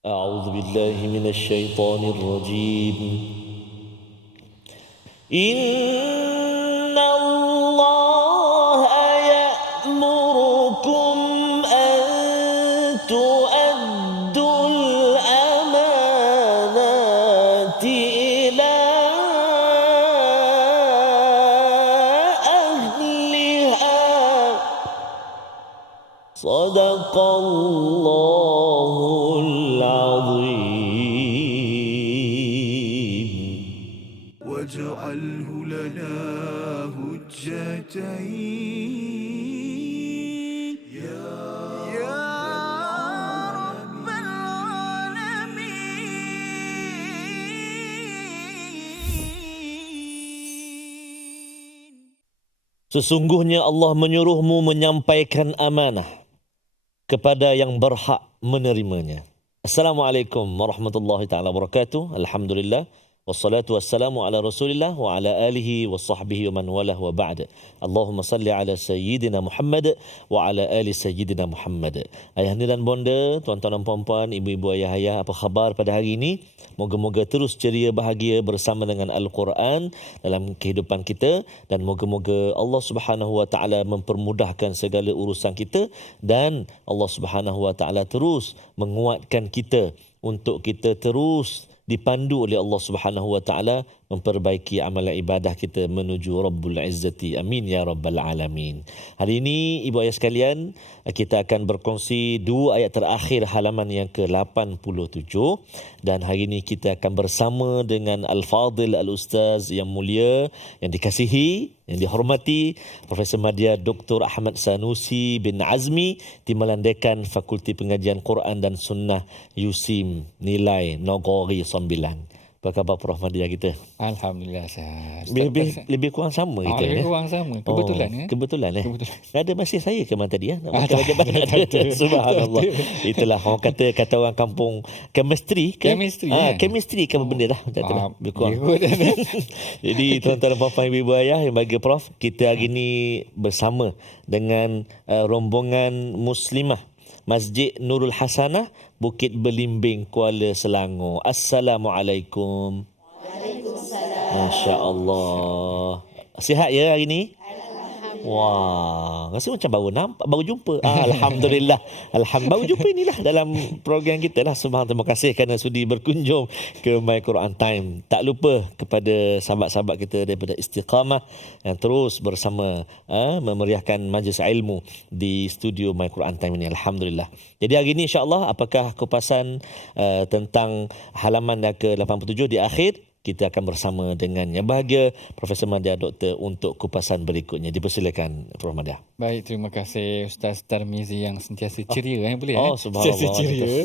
أعوذ بالله من الشيطان الرجيم إن الله يأمركم أن تؤدوا الأمانات إلى أهلها صدق الله العظيم واجعله لنا هجتين يا رب العالمين. Sesungguhnya Allah menyuruhmu menyampaikan amanah kepada yang berhak menerimanya. Assalamualaikum warahmatullahi taala wabarakatuh. Alhamdulillah wassalatu wassalamu ala Rasulillah wa ala alihi wa sahbihi wa man walah wa ba'd. Allahumma salli ala sayyidina Muhammad wa ala ali sayyidina Muhammad. Ayah dan bonda, tuan-tuan dan puan-puan, ibu-ibu, ayah-ayah, apa khabar pada hari ini? Moga-moga terus ceria bahagia bersama dengan Al-Quran dalam kehidupan kita, dan moga-moga Allah Subhanahu wa taala mempermudahkan segala urusan kita, dan Allah Subhanahu wa taala terus menguatkan kita untuk kita terus dipandu oleh Allah Subhanahu wa taala memperbaiki amalan ibadah kita menuju Rabbul Izzati. Amin ya rabbal alamin. Hari ini ibu ayah sekalian, kita akan berkongsi dua ayat terakhir halaman yang ke-87, dan hari ini kita akan bersama dengan Al-Fadil Al-Ustaz yang mulia, yang dikasihi, yang dihormati, Profesor Madya Dr. Ahmad Sanusi bin Azmi, Timbalan Dekan Fakulti Pengajian Quran dan Sunnah USIM Nilai Nogori 9. Apa khabar Prof Madya kita? Alhamdulillah sihat. Lebih kurang sama kita. Lebih kurang sama. Kebetulan Kebetulan Kebetulan. Ada masih saya ke mana tadi ya? Nak Tak makan ada. Subhanallah. Itulah orang kata orang kampung chemistry ke? Chemistry, chemistry ke apa benda dah. Macam tu lah. Lebih kurang. Ya, Jadi tuan-tuan dan puan-puan, ibu ayah yang bagi Prof, kita hari ini bersama dengan rombongan muslimah Masjid Nurul Hasanah, Bukit Belimbing, Kuala Selangor. Assalamualaikum. Waalaikumsalam. Masya-Allah. Sihat ya hari ini? Wah, rasa macam baru jumpa. Alhamdulillah. Baru jumpa inilah dalam program kita lah. Subhanallah, terima kasih kerana sudi berkunjung ke My Quran Time. Tak lupa kepada sahabat-sahabat kita daripada Istiqamah yang terus bersama memeriahkan majlis ilmu di studio My Quran Time ini. Alhamdulillah. Jadi hari ini insya-Allah, apakah kupasan tentang halaman yang ke-87 di akhir? Kita akan bersama dengan yang bahagia Profesor Madya Doktor untuk kupasan berikutnya. Dipersilakan Prof Madya. Baik, terima kasih Ustaz Tarmizi yang sentiasa ceria. Boleh subhanallah. Sentiasa ceria.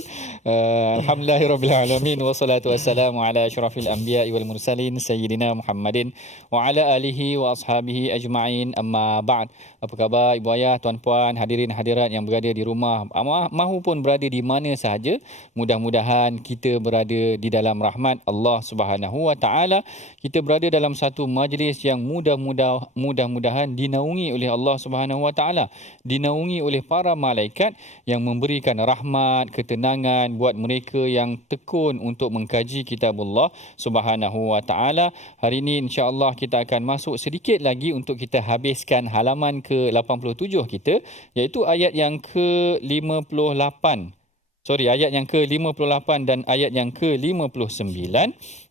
Alhamdulillahirabbil alamin, wassalatu wassalamu ala asyrafil anbiya'i wal mursalin sayyidina Muhammadin wa ala alihi wa ashabihi ajma'in, amma ba'd. Apa khabar ibu ayah, tuan-puan, hadirin hadirat yang berada di rumah mahupun berada di mana sahaja. Mudah-mudahan kita berada di dalam rahmat Allah Subhanahu wa taala. Kita berada dalam satu majlis yang mudah-mudahan dinaungi oleh Allah Subhanahu wa taala, dinaungi oleh para malaikat yang memberikan rahmat, ketenangan buat mereka yang tekun untuk mengkaji kitabullah Subhanahu wa taala. Hari ini insya-Allah kita akan masuk sedikit lagi untuk kita habiskan halaman ke-87 kita, iaitu ayat yang ke-58. Ayat yang ke-58 dan ayat yang ke-59,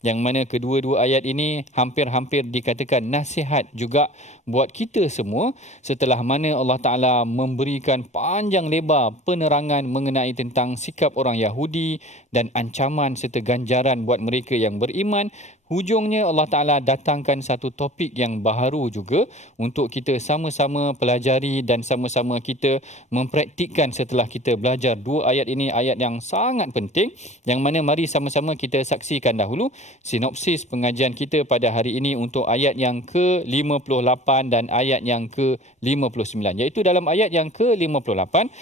yang mana kedua-dua ayat ini hampir-hampir dikatakan nasihat juga buat kita semua, setelah mana Allah Ta'ala memberikan panjang lebar penerangan mengenai tentang sikap orang Yahudi dan ancaman serta ganjaran buat mereka yang beriman. Hujungnya Allah Ta'ala datangkan satu topik yang baharu juga untuk kita sama-sama pelajari dan sama-sama kita mempraktikkan setelah kita belajar dua ayat ini, ayat yang sangat penting, yang mana mari sama-sama kita saksikan dahulu sinopsis pengajian kita pada hari ini untuk ayat yang ke-58 dan ayat yang ke-59. Iaitu dalam ayat yang ke-58,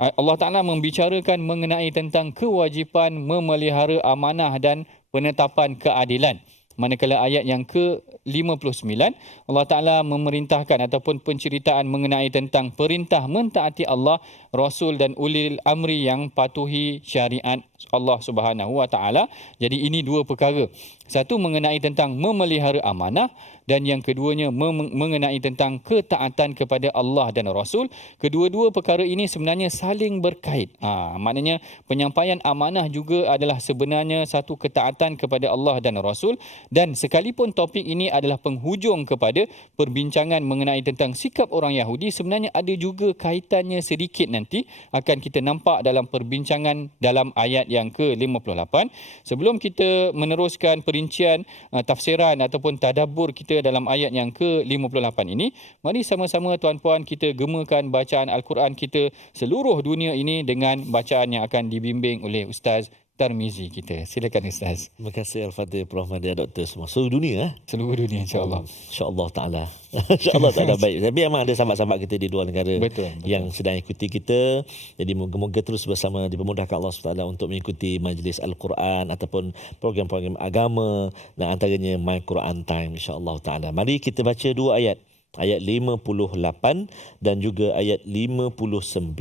Allah Ta'ala membicarakan mengenai tentang kewajipan memelihara amanah dan penetapan keadilan. Manakala ayat yang ke-59, Allah Ta'ala memerintahkan ataupun penceritaan mengenai tentang perintah mentaati Allah, Rasul dan ulil amri yang patuhi syariat Allah Subhanahu Wa Taala. Jadi ini dua perkara. Satu mengenai tentang memelihara amanah dan yang keduanya mengenai tentang ketaatan kepada Allah dan Rasul. Kedua-dua perkara ini sebenarnya saling berkait. Maknanya penyampaian amanah juga adalah sebenarnya satu ketaatan kepada Allah dan Rasul, dan sekalipun topik ini adalah penghujung kepada perbincangan mengenai tentang sikap orang Yahudi, sebenarnya ada juga kaitannya sedikit nanti akan kita nampak dalam perbincangan dalam ayat yang ke-58. Sebelum kita meneruskan perincian tafsiran ataupun tadabbur kita dalam ayat yang ke-58 ini, mari sama-sama tuan-puan kita gemakan bacaan Al-Quran kita seluruh dunia ini dengan bacaan yang akan dibimbing oleh Ustaz Tarmizi kita. Silakan Ustaz. Terima kasih Al-Fatih, Prof. Madia, Doktor semua. Seluruh dunia. Seluruh dunia insya-Allah. InsyaAllah ta'ala. InsyaAllah ta'ala baik. Tapi memang ada sahabat-sahabat kita di luar negara Betul. yang sedang ikuti kita. Jadi moga-moga terus bersama, dipermudahkan Allah SWT untuk mengikuti majlis Al-Quran ataupun program-program agama, dan antaranya My Quran Time, insyaAllah ta'ala. Mari kita baca dua ayat. Ayat 58 dan juga ayat 59.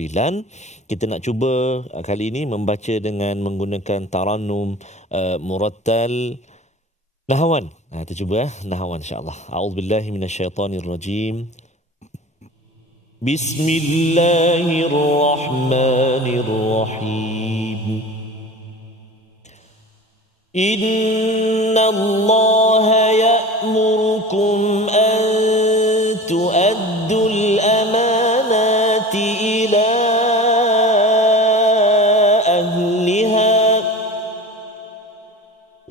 Kita nak cuba kali ini membaca dengan menggunakan tarannum murattal nahawan. Kita cuba nahawan insya-Allah. A'udzubillahi minasyaitonirrajim. Bismillahirrahmanirrahim. Inna Allah ya'murukum an تؤدوا الأمانات إلى أهلها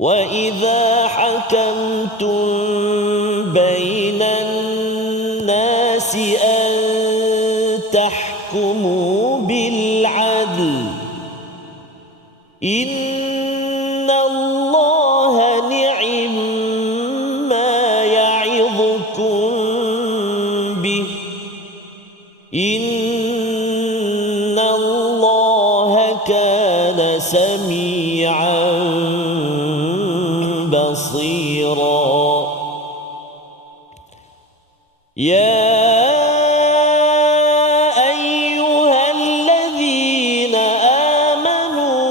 وإذا حكمتم بين الناس أن تحكموا بالعدل إن الله نعم ما يعظكم إن الله كان سميعا بصيرا يا أيها الذين آمنوا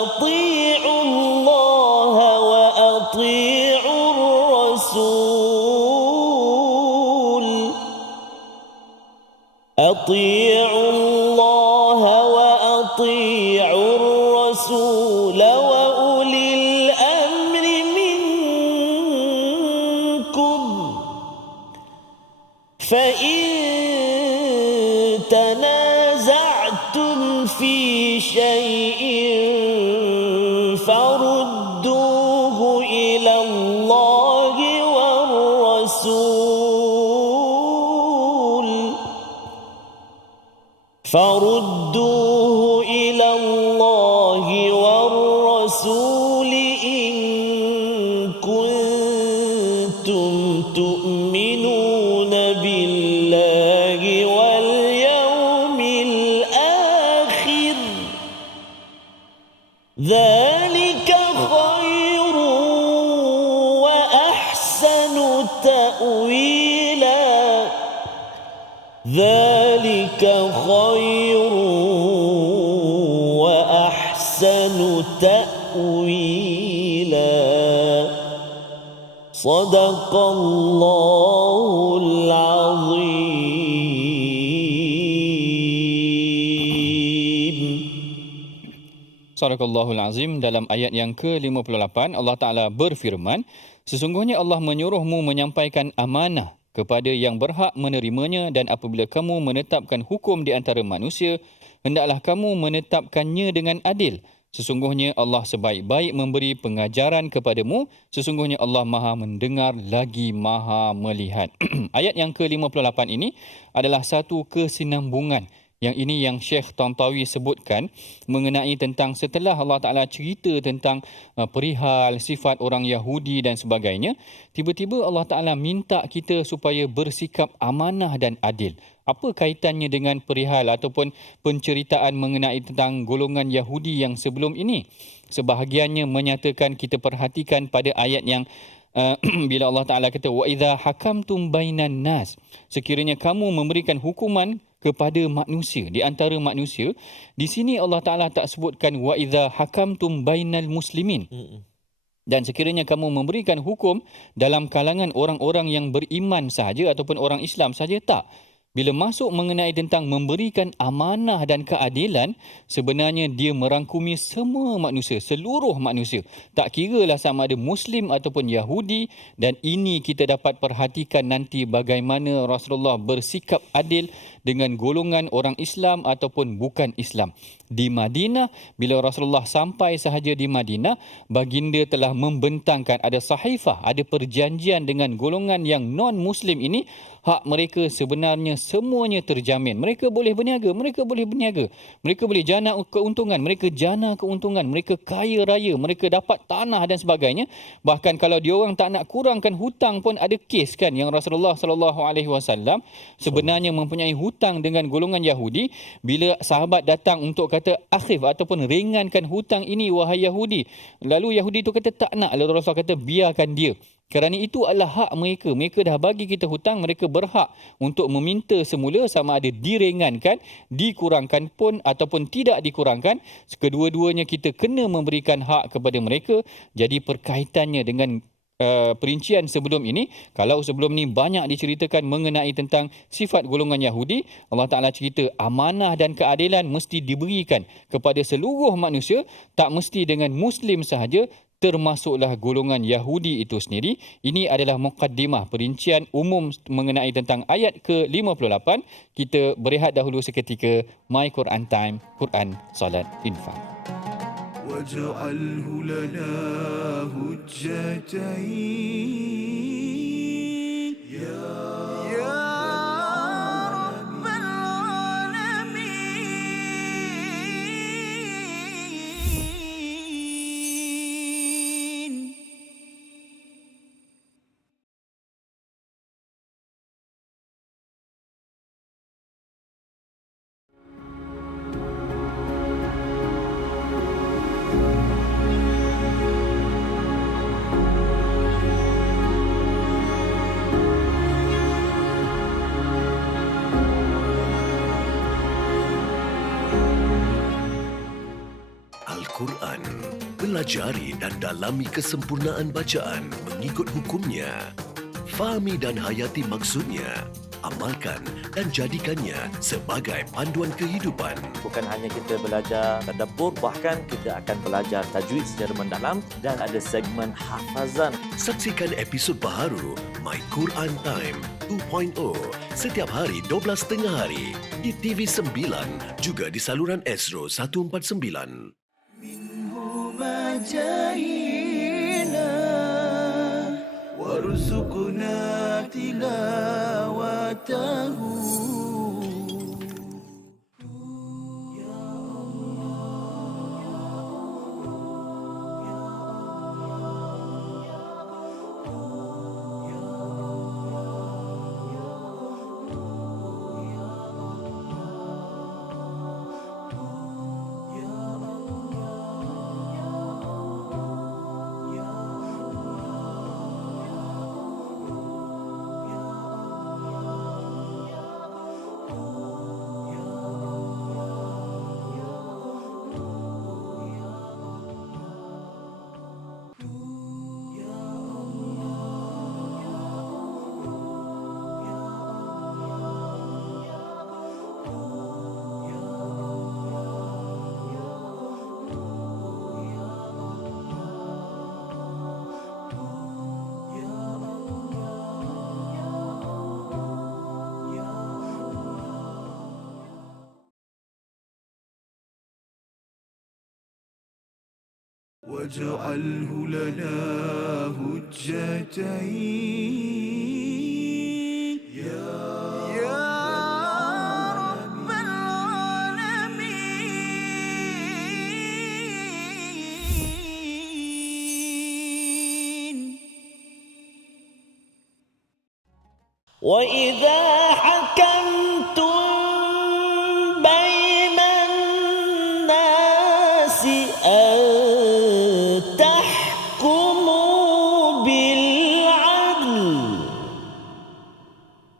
أطيعوا الله وأطيعوا الرسول أطيعوا الله وأطيعوا الرسول وأولي الأمر منكم فإن تنازعتم في شيء فردوه إلى الله والرسول فردوه إلى الله والرسول إن كنتم تؤمنون بالله واليوم الآخر ذلك خير وأحسن تأويلا ذلك خير وأحسن تأويلا صدق الله العظيم. Sadaqallahul Azim. Dalam ayat yang ke-58 Allah Ta'ala berfirman, sesungguhnya Allah menyuruhmu menyampaikan amanah kepada yang berhak menerimanya, dan apabila kamu menetapkan hukum di antara manusia, hendaklah kamu menetapkannya dengan adil. Sesungguhnya Allah sebaik-baik memberi pengajaran kepadamu. Sesungguhnya Allah Maha mendengar lagi Maha melihat. Ayat yang ke-58 ini adalah satu kesinambungan. Yang ini yang Syekh Tantawi sebutkan mengenai tentang setelah Allah Ta'ala cerita tentang perihal sifat orang Yahudi dan sebagainya, tiba-tiba Allah Ta'ala minta kita supaya bersikap amanah dan adil. Apa kaitannya dengan perihal ataupun penceritaan mengenai tentang golongan Yahudi yang sebelum ini? Sebahagiannya menyatakan, kita perhatikan pada ayat yang bila Allah Ta'ala kata wa idza hakamtum bainan nas, sekiranya kamu memberikan hukuman kepada manusia, di antara manusia. Di sini Allah Ta'ala tak sebutkan wa idza hakamtum bainal muslimin. Dan sekiranya kamu memberikan hukum dalam kalangan orang-orang yang beriman sahaja ataupun orang Islam sahaja, tak. Bila masuk mengenai tentang memberikan amanah dan keadilan, sebenarnya dia merangkumi semua manusia, seluruh manusia. Tak kiralah sama ada Muslim ataupun Yahudi, dan ini kita dapat perhatikan nanti bagaimana Rasulullah bersikap adil dengan golongan orang Islam ataupun bukan Islam. Di Madinah, bila Rasulullah sampai sahaja di Madinah, baginda telah membentangkan, ada sahifah, ada perjanjian dengan golongan yang non-Muslim ini. Hak mereka sebenarnya semuanya terjamin. Mereka boleh berniaga, mereka boleh berniaga. Mereka boleh jana keuntungan, mereka jana keuntungan. Mereka kaya raya, mereka dapat tanah dan sebagainya. Bahkan kalau dia orang tak nak kurangkan hutang pun ada kes kan yang Rasulullah SAW sebenarnya mempunyai hutang dengan golongan Yahudi. Bila sahabat datang untuk kata akhif ataupun ringankan hutang ini wahai Yahudi, lalu Yahudi itu kata tak nak, lalu Rasulullah kata biarkan dia. Kerana itu adalah hak mereka. Mereka dah bagi kita hutang, mereka berhak untuk meminta semula sama ada diringankan, dikurangkan pun ataupun tidak dikurangkan. Kedua-duanya kita kena memberikan hak kepada mereka. Jadi perkaitannya dengan perincian sebelum ini, kalau sebelum ni banyak diceritakan mengenai tentang sifat golongan Yahudi, Allah Ta'ala cerita amanah dan keadilan mesti diberikan kepada seluruh manusia, tak mesti dengan Muslim sahaja, termasuklah golongan Yahudi itu sendiri. Ini adalah muqaddimah, perincian umum mengenai tentang ayat ke-58. Kita berehat dahulu seketika. My Quran Time, Quran, Salat, Infak. واجعله لنا هجتين يا رب العالمين. Al-Quran. Pelajari dan dalami kesempurnaan bacaan mengikut hukumnya. Fahami dan hayati maksudnya. Amalkan dan jadikannya sebagai panduan kehidupan. Bukan hanya kita belajar tadabbur, bahkan kita akan belajar tajwid secara mendalam dan ada segmen hafazan. Saksikan episod baharu My Quran Time 2.0 setiap hari 12.30 hari di TV9 juga di saluran Astro 149. جاهنا وارزقنا تلاوته. واجعله لنا هجتين يا رب العالمين. وإذا حكمتم بين الناس أن تحكموا بالعدل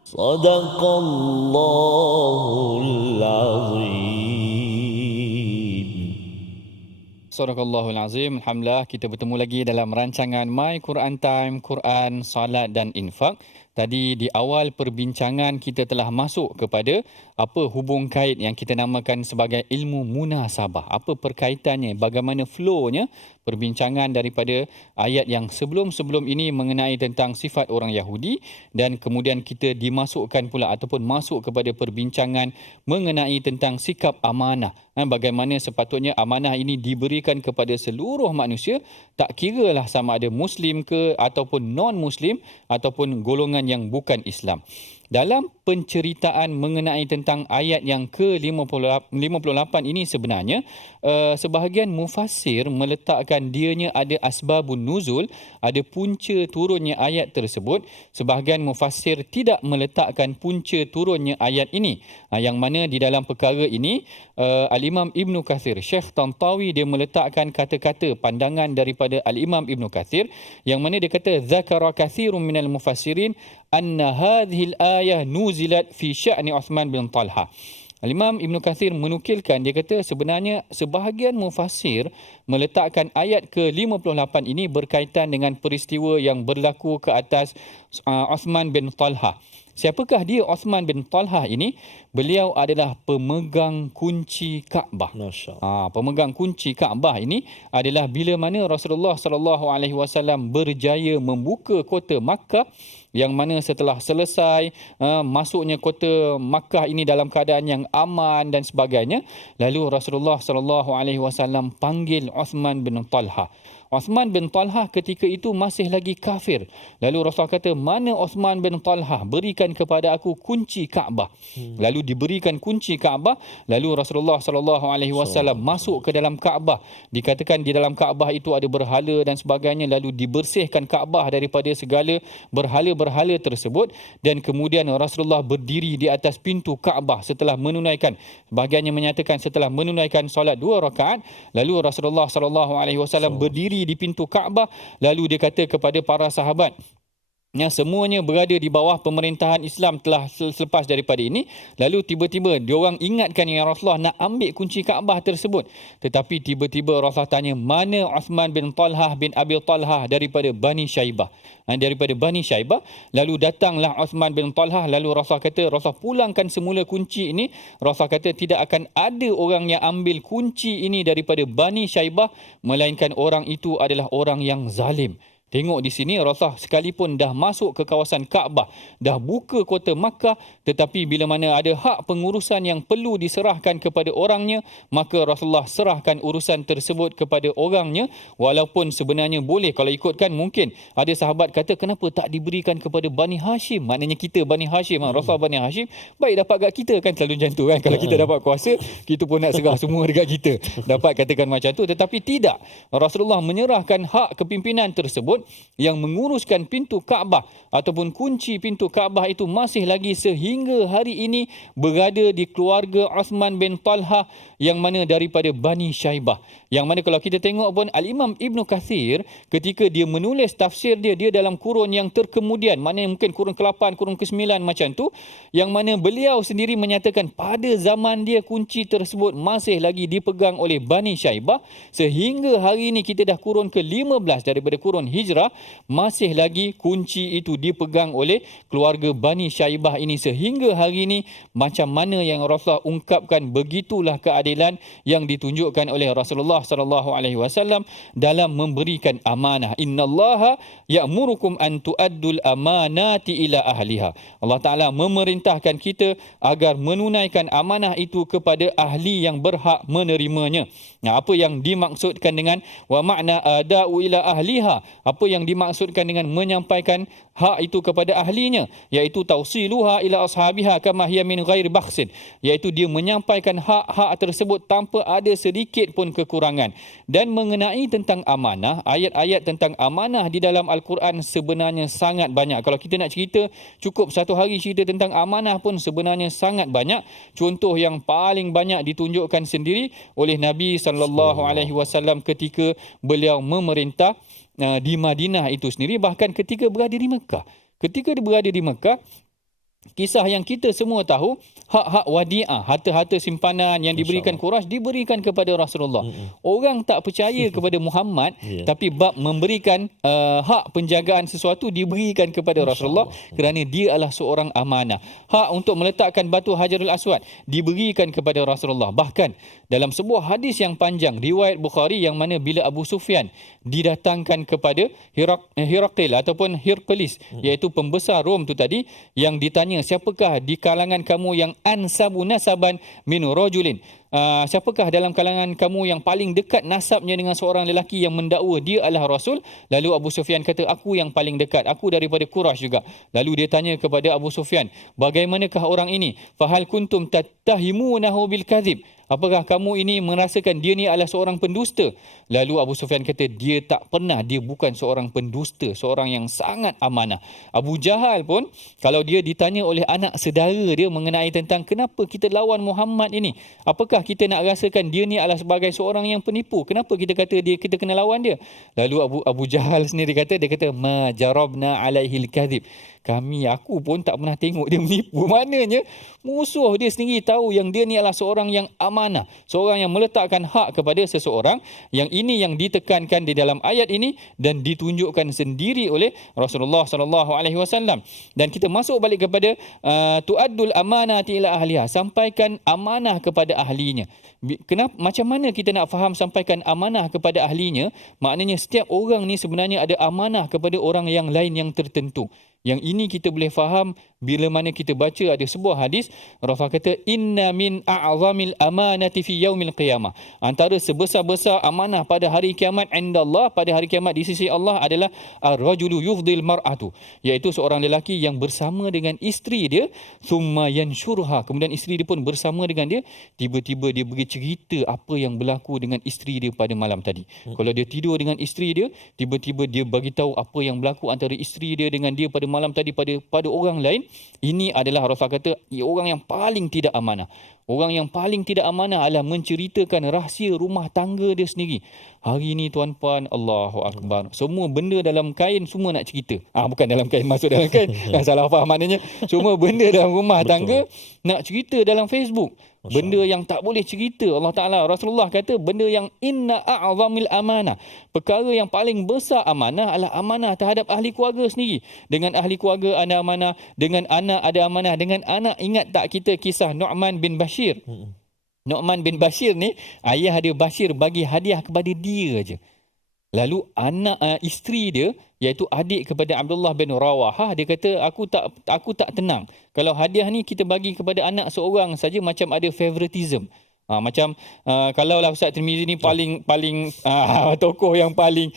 صدق الله Sadaqallahul Azim. Alhamdulillah kita bertemu lagi dalam rancangan My Quran Time, Quran, Salat dan Infak. Tadi di awal perbincangan kita telah masuk kepada apa hubung kait yang kita namakan sebagai ilmu munasabah. Apa perkaitannya, bagaimana flownya perbincangan daripada ayat yang sebelum-sebelum ini mengenai tentang sifat orang Yahudi, dan kemudian kita dimasukkan pula ataupun masuk kepada perbincangan mengenai tentang sikap amanah. Bagaimana sepatutnya amanah ini diberikan kepada seluruh manusia, tak kiralah sama ada Muslim ke ataupun non-Muslim ataupun golongan yang bukan Islam. Dalam penceritaan mengenai tentang ayat yang ke-58 ini sebenarnya sebahagian mufassir meletakkan dianya ada asbabun nuzul, ada punca turunnya ayat tersebut. Sebahagian mufassir tidak meletakkan punca turunnya ayat ini. Yang mana di dalam perkara ini Al-Imam Ibn Kathir, Syekh Tantawi, dia meletakkan kata-kata pandangan daripada Al-Imam Ibn Kathir yang mana dia kata zakara kathirun minal mufassirin anna hadhil ayah nuzilat fi sya'ni Uthman bin Talha. Al-Imam Ibn Kathir menukilkan, dia kata sebenarnya sebahagian mufassir meletakkan ayat ke-58 ini berkaitan dengan peristiwa yang berlaku ke atas Uthman bin Talha. Siapakah dia Uthman bin Talha ini? Beliau adalah pemegang kunci Kaabah. Pemegang kunci Kaabah ini adalah bila mana Rasulullah SAW berjaya membuka kota Makkah, yang mana setelah selesai masuknya kota Makkah ini dalam keadaan yang aman dan sebagainya, lalu Rasulullah SAW panggil Uthman bin Talha. Uthman bin Talha ketika itu masih lagi kafir. Lalu Rasulullah kata, mana Uthman bin Talha? Berikan kepada aku kunci Kaabah. Lalu diberikan kunci Kaabah. Lalu Rasulullah SAW masuk ke dalam Kaabah. Dikatakan di dalam Kaabah itu ada berhala dan sebagainya. Lalu dibersihkan Kaabah daripada segala berhala-berhala tersebut. Dan kemudian Rasulullah berdiri di atas pintu Kaabah setelah menunaikan, bahagiannya menyatakan setelah menunaikan solat 2 rakaat. Lalu Rasulullah SAW berdiri di pintu Kaabah, lalu dia kata kepada para sahabat yang semuanya berada di bawah pemerintahan Islam telah selepas daripada ini. Lalu tiba-tiba diorang ingatkan, ya Rasulullah, nak ambil kunci Kaabah tersebut. Tetapi tiba-tiba Rasulullah tanya, mana Uthman bin Talha bin Abi Talha daripada Bani Syaibah? Daripada Bani Syaibah. Lalu datanglah Uthman bin Talha. Lalu Rasulullah kata, Rasulullah pulangkan semula kunci ini. Rasulullah kata tidak akan ada orang yang ambil kunci ini daripada Bani Syaibah, melainkan orang itu adalah orang yang zalim. Tengok di sini, Rasulullah sekalipun dah masuk ke kawasan Kaabah, dah buka kota Makkah, tetapi bila mana ada hak pengurusan yang perlu diserahkan kepada orangnya, maka Rasulullah serahkan urusan tersebut kepada orangnya. Walaupun sebenarnya boleh, kalau ikutkan mungkin ada sahabat kata, kenapa tak diberikan kepada Bani Hashim? Maknanya kita Bani Hashim, Rasulullah Bani Hashim, baik dapat kat kita kan, selalu macam tu kan. Kalau kita dapat kuasa, kita pun nak serah semua dekat kita. Dapat katakan macam tu, tetapi tidak. Rasulullah menyerahkan hak kepimpinan tersebut. Yang menguruskan pintu Kaabah ataupun kunci pintu Kaabah itu masih lagi sehingga hari ini berada di keluarga Uthman bin Talha yang mana daripada Bani Syaibah. Yang mana kalau kita tengok pun Al-Imam Ibn Kathir ketika dia menulis tafsir dia dalam kurun yang terkemudian, mana mungkin kurun ke-8, kurun ke-9 macam tu, yang mana beliau sendiri menyatakan pada zaman dia kunci tersebut masih lagi dipegang oleh Bani Syaibah, sehingga hari ini kita dah kurun ke-15 daripada kurun Hijrah, masih lagi kunci itu dipegang oleh keluarga Bani Syaibah ini sehingga hari ini. Macam mana yang Rasulullah ungkapkan, begitulah keadilan yang ditunjukkan oleh Rasulullah SAW dalam memberikan amanah. Innallaha ya'murukum an tu'addul amanati ila ahliha. Allah Ta'ala memerintahkan kita agar menunaikan amanah itu kepada ahli yang berhak menerimanya. Nah, apa yang dimaksudkan dengan wa ma'na ada'u ila ahliha? Apa yang dimaksudkan dengan menyampaikan hak itu kepada ahlinya, iaitu tausiluha ila ashabiha kama hiya min ghairi bakhsin, iaitu dia menyampaikan hak-hak tersebut tanpa ada sedikit pun kekurangan. Dan mengenai tentang amanah, ayat-ayat tentang amanah di dalam Al-Quran sebenarnya sangat banyak. Kalau kita nak cerita, cukup satu hari cerita tentang amanah pun sebenarnya sangat banyak. Contoh yang paling banyak ditunjukkan sendiri oleh Nabi SAW ketika beliau memerintah di Madinah itu sendiri, bahkan ketika berada di Mekah. Ketika dia berada di Mekah, kisah yang kita semua tahu, hak-hak wadi'ah, harta-harta simpanan yang diberikan Quraisy diberikan kepada Rasulullah. Orang tak percaya kepada Muhammad, tapi bab memberikan hak penjagaan sesuatu diberikan kepada Rasulullah kerana dia adalah seorang amanah. Hak untuk meletakkan batu Hajarul Aswad diberikan kepada Rasulullah. Bahkan dalam sebuah hadis yang panjang riwayat Bukhari yang mana bila Abu Sufyan didatangkan kepada Herakl ataupun Hercules, iaitu pembesar Rom tu tadi, yang ditanya, siapakah di kalangan kamu yang ansabu nasaban min rajulin, siapakah dalam kalangan kamu yang paling dekat nasabnya dengan seorang lelaki yang mendakwa dia adalah Rasul? Lalu Abu Sufyan kata, aku yang paling dekat, aku daripada Quraisy juga. Lalu dia tanya kepada Abu Sufyan, bagaimanakah orang ini? Fahal kuntum tattahimunahu bil kadzib, apakah kamu ini merasakan dia ni adalah seorang pendusta? Lalu Abu Sufyan kata, dia tak pernah, dia bukan seorang pendusta, seorang yang sangat amanah. Abu Jahal pun, kalau dia ditanya oleh anak saudara dia mengenai tentang kenapa kita lawan Muhammad ini, apakah kita nak rasakan dia ni adalah sebagai seorang yang penipu, kenapa kita kata kita kena lawan dia? Lalu Abu Jahal sendiri kata, dia kata, ma jarabna alaihil kadzib, aku pun tak pernah tengok dia menipu. Maknanya musuh dia sendiri tahu yang dia ni adalah seorang yang amanah, seorang yang meletakkan hak kepada seseorang. Yang ini yang ditekankan di dalam ayat ini dan ditunjukkan sendiri oleh Rasulullah SAW. Dan kita masuk balik kepada tu'addul amanati ila ahliha, sampaikan amanah kepada ahlinya. Kenapa, macam mana kita nak faham sampaikan amanah kepada ahlinya? Maknanya setiap orang ni sebenarnya ada amanah kepada orang yang lain yang tertentu. Yang ini kita boleh faham bila mana kita baca ada sebuah hadis, Rasul kata, inna min a'zamil amanati fi yaumil qiyamah, antara sebesar-besar amanah pada hari kiamat indallah, pada hari kiamat di sisi Allah adalah ar-rajulu yufdil mar'atu, iaitu seorang lelaki yang bersama dengan isteri dia, thumma yanshurha, kemudian isteri dia pun bersama dengan dia, tiba-tiba dia bagi cerita apa yang berlaku dengan isteri dia pada malam tadi. Kalau dia tidur dengan isteri dia, tiba-tiba dia bagi tahu apa yang berlaku antara isteri dia dengan dia pada malam tadi pada orang lain. Ini adalah Rasul kata orang yang paling tidak amanah. Orang yang paling tidak amanah adalah menceritakan rahsia rumah tangga dia sendiri. Hari ini tuan-puan, Allahu Akbar, semua benda dalam kain semua nak cerita. Bukan dalam kain, masuk dalam kain. Salah faham maknanya. Semua benda dalam rumah tangga nak cerita dalam Facebook. Benda yang tak boleh cerita. Allah Ta'ala, Rasulullah kata benda yang inna a'zamil amanah, perkara yang paling besar amanah adalah amanah terhadap ahli keluarga sendiri. Dengan ahli keluarga ada amanah, dengan anak ada amanah. Dengan anak, ingat tak kita kisah Nu'man bin Bashir? Nu'man bin Bashir ni, ayah dia Bashir bagi hadiah kepada dia aja. Lalu anak isteri dia, iaitu adik kepada Abdullah bin Rawahah, dia kata, aku tak tenang. Kalau hadiah ni kita bagi kepada anak seorang saja, macam ada favoritism. Macam kalaulah Ustaz Tirmizi ni paling tokoh yang paling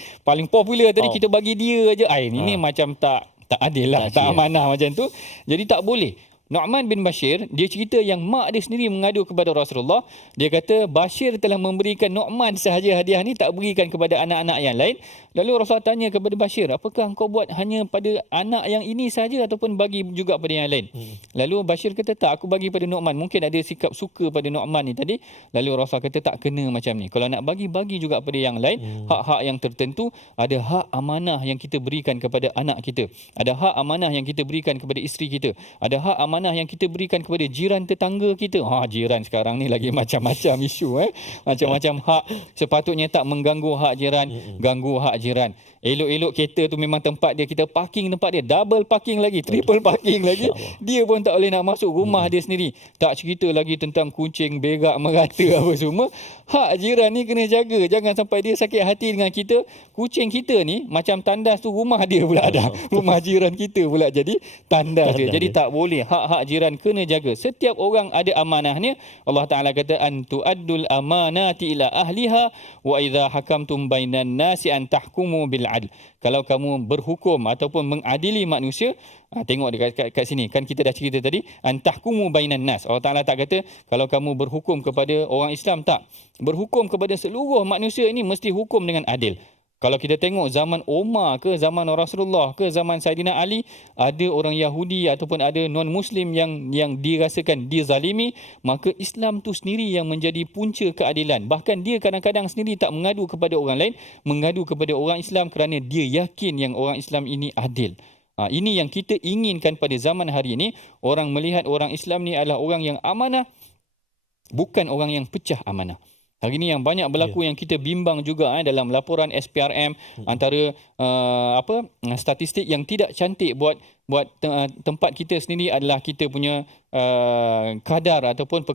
popular tadi, kita bagi dia aja. Ini macam tak adil lah, tak amanah macam tu. Jadi tak boleh. Nu'man bin Bashir, dia cerita yang mak dia sendiri mengadu kepada Rasulullah. Dia kata Bashir telah memberikan Nu'man sahaja hadiah ni, tak berikan kepada anak-anak yang lain. Lalu Rasulullah tanya kepada Bashir, apakah engkau buat hanya pada anak yang ini saja ataupun bagi juga pada yang lain? Lalu Bashir kata, tak, aku bagi pada Nu'man. Mungkin ada sikap suka pada Nu'man ni tadi. Lalu Rasulullah kata, tak kena macam ni. Kalau nak bagi juga pada yang lain. Hak-hak yang tertentu. Ada hak amanah yang kita berikan kepada anak kita. Ada hak amanah yang kita berikan kepada isteri kita. Ada hak amanah yang kita berikan kepada jiran tetangga kita. Jiran sekarang ni lagi macam-macam isu. Macam-macam hak. Sepatutnya tak mengganggu hak jiran, ganggu hak jiran. Elok-elok kereta tu memang tempat dia, kita parking tempat dia, double parking lagi, triple parking lagi. Dia pun tak boleh nak masuk rumah dia sendiri. Tak cerita lagi tentang kucing, berak, merata apa semua. Hak jiran ni kena jaga. Jangan sampai dia sakit hati dengan kita. Kucing kita ni macam tandas tu, rumah dia pula ada. Rumah jiran kita pula jadi tandas dia. Jadi tak boleh. Hak-hak jiran kena jaga. Setiap orang ada amanahnya. Allah Ta'ala kata, antu addul amanati ila ahliha wa idha hakamtum bainan nasi an tahkumu bil adl. Kalau kamu berhukum ataupun mengadili manusia, tengok dekat sini, kan kita dah cerita tadi, antahkumu bainan nas. Allah Ta'ala tak kata kalau kamu berhukum kepada orang Islam, tak. Berhukum kepada seluruh manusia ini mesti hukum dengan adil. Kalau kita tengok zaman Umar ke, zaman Rasulullah ke, zaman Saidina Ali, ada orang Yahudi ataupun ada non-Muslim yang dirasakan dizalimi, maka Islam tu sendiri yang menjadi punca keadilan. Bahkan dia kadang-kadang sendiri tak mengadu kepada orang lain, mengadu kepada orang Islam kerana dia yakin yang orang Islam ini adil. Ini yang kita inginkan pada zaman hari ini. Orang melihat orang Islam ni adalah orang yang amanah, bukan orang yang pecah amanah. Hari ini yang banyak berlaku yang kita bimbang juga dalam laporan SPRM, antara statistik yang tidak cantik buat tempat kita sendiri adalah kita punya kadar ataupun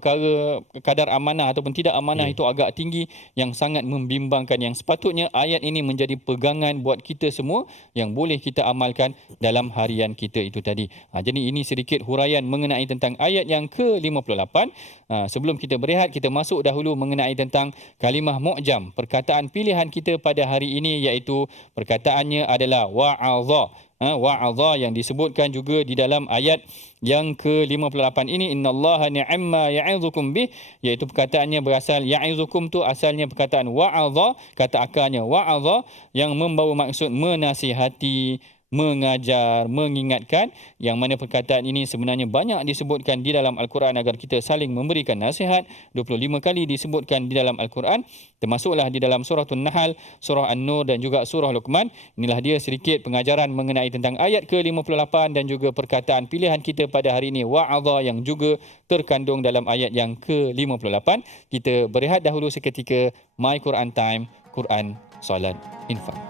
kadar amanah ataupun tidak amanah itu agak tinggi, yang sangat membimbangkan, yang sepatutnya ayat ini menjadi pegangan buat kita semua yang boleh kita amalkan dalam harian kita itu tadi. Jadi ini sedikit huraian mengenai tentang ayat yang ke-58. Sebelum kita berehat, kita masuk dahulu mengenai tentang kalimah mu'jam, perkataan pilihan kita pada hari ini, iaitu perkataannya adalah wa'adha. Wa'adha yang disebutkan juga di dalam ayat yang ke-58 ini, innallaha ni'amma ya'idzukum bih, iaitu perkataannya berasal, ya'izukum tu asalnya perkataan wa'adha, kata akarnya wa'adha, yang membawa maksud menasihati, mengajar, mengingatkan, yang mana perkataan ini sebenarnya banyak disebutkan di dalam Al-Quran agar kita saling memberikan nasihat. 25 kali disebutkan di dalam Al-Quran, termasuklah di dalam surah An-Nahl, surah An-Nur dan juga surah Luqman. Inilah dia sedikit pengajaran mengenai tentang ayat ke-58 dan juga perkataan pilihan kita pada hari ini, wa'adha, yang juga terkandung dalam ayat yang ke-58. Kita berehat dahulu seketika. My Quran Time, Quran, Salat, Infak.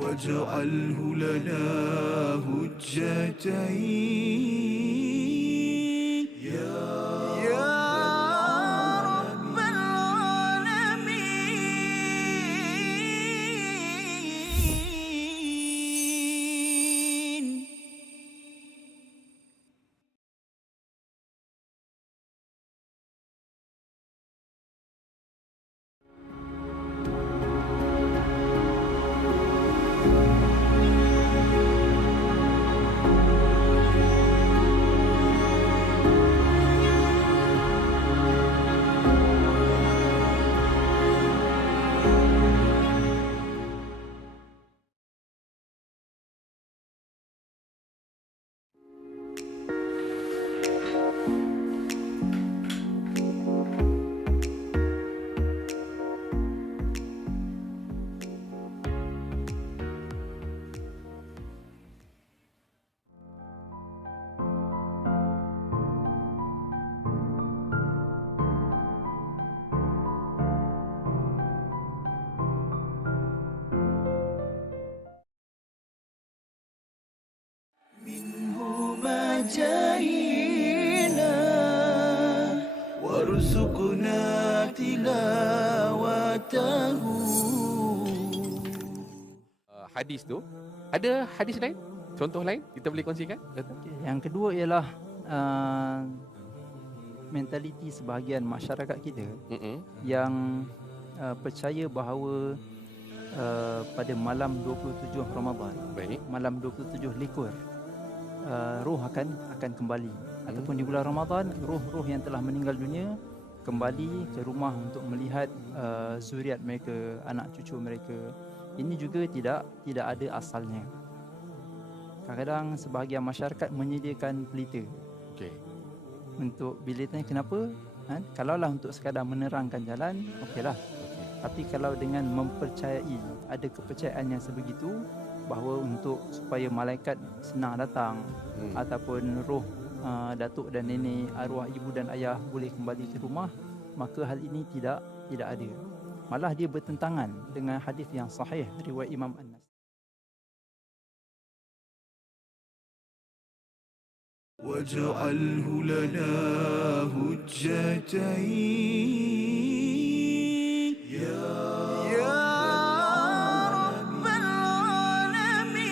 واجعله لنا هجتين يا رب العالمين. جاهنا وارزقنا تلاوته. Hadis tu, ada hadis lain? Contoh lain kita boleh kongsikan? Yang kedua ialah mentaliti sebahagian masyarakat kita yang percaya bahawa pada malam 27 Ramadan, malam 27 likur, roh akan kembali, ataupun di bulan Ramadan roh-roh yang telah meninggal dunia kembali ke rumah untuk melihat zuriat mereka, anak cucu mereka. Ini juga tidak ada asalnya. Kadang-kadang sebahagian masyarakat menyediakan pelita untuk, bila tanya kenapa, kalaulah untuk sekadar menerangkan jalan, okeylah. Tapi kalau dengan mempercayai, ada kepercayaan yang sebegitu bahawa untuk supaya malaikat senang datang, ataupun roh datuk dan nenek, arwah ibu dan ayah boleh kembali ke rumah, maka hal ini tidak ada. Malah dia bertentangan dengan hadis yang sahih riwayat Imam An-Nasai. واجعله لنا هجتين يا رب العالمين.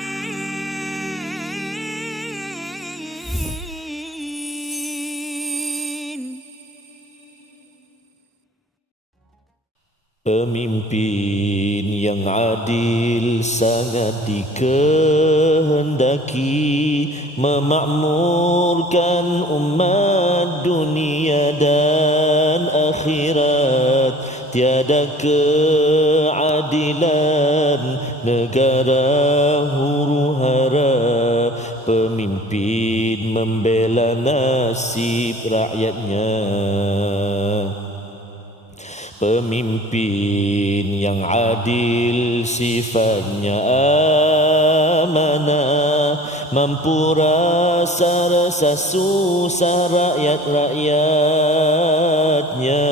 Pemimpin yang adil sangat dikehendaki, memakmurkan umat dunia dan akhirat. Tiada keadilan, negara huru-hara. Pemimpin membela nasib rakyatnya. Pemimpin yang adil sifatnya amanah, mampu rasa susah rakyat-rakyatnya,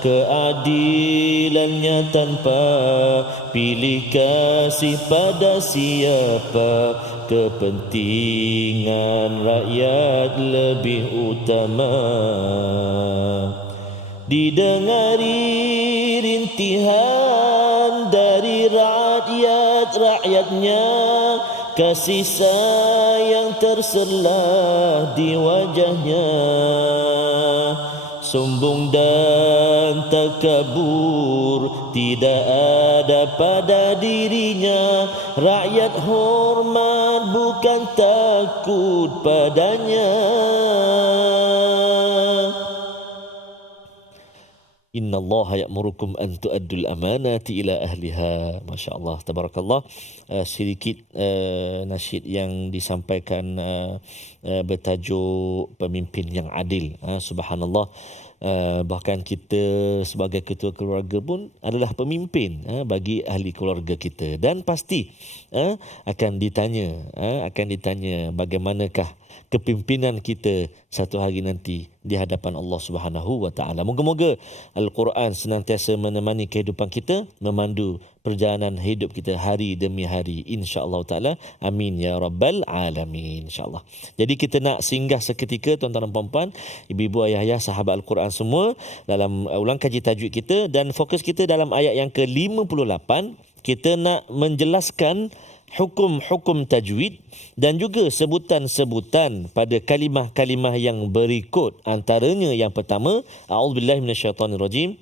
keadilannya tanpa pilih kasih pada siapa, kepentingan rakyat lebih utama. Didengari rintihan dari rakyatnya, kasih sayang terselah di wajahnya. Sombong dan takabur tidak ada pada dirinya, rakyat hormat bukan takut padanya. Inna Allah ya'murukum an tu'addul amanati ila ahliha. Masya Allah, tabarakallah. Sedikit nasyid yang disampaikan bertajuk pemimpin yang adil. Subhanallah. Bahkan kita sebagai ketua keluarga pun adalah pemimpin bagi ahli keluarga kita, dan pasti akan ditanya bagaimanakah kepimpinan kita satu hari nanti di hadapan Allah Subhanahu wa taala. Moga-moga Al-Quran senantiasa menemani kehidupan kita, memandu perjalanan hidup kita hari demi hari, insya-Allah taala. Amin ya rabbal alamin, insya-Allah. Jadi kita nak singgah seketika, tuan-tuan dan puan-puan, ibu-ibu, ayah-ayah, sahabat Al-Quran semua, dalam ulang kaji tajwid kita, dan fokus kita dalam ayat yang ke-58. Kita nak menjelaskan hukum-hukum tajwid dan juga sebutan-sebutan pada kalimah-kalimah yang berikut. Antaranya yang pertama, a'udzubillahi minasyaitonirrajim.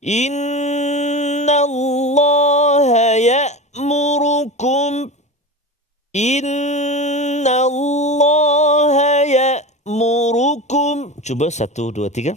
Innallaha ya'murukum Cuba 1, 2, 3.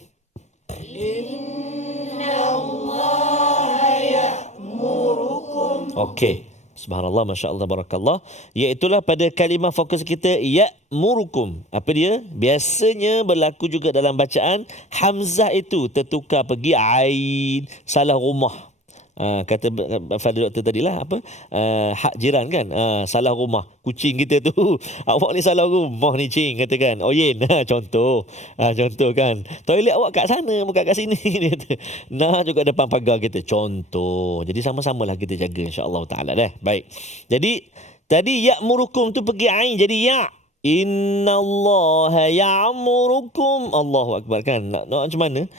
Okey. Subhanallah, Masya Allah, Barakallah. Iaitulah pada kalimah fokus kita, ya'murukum. Apa dia? Biasanya berlaku juga dalam bacaan, hamzah itu tertukar pergi ain, salah rumah. Kata Fadil Doktor tadilah apa, hak jiran kan, salah rumah kucing kita tu, awak ni salah rumah ni cing, kata kan, oh yen, contoh kan, toilet awak kat sana bukan kat sini, dia kata. Nah juga depan pagar kita, contoh. Jadi sama-samalah kita jaga, insya-Allah taala dah. Baik, jadi tadi ya'murukum tu pergi ain jadi ya'. Innallaha ya'murukum, Allahu akbar kan. Nak macam mana?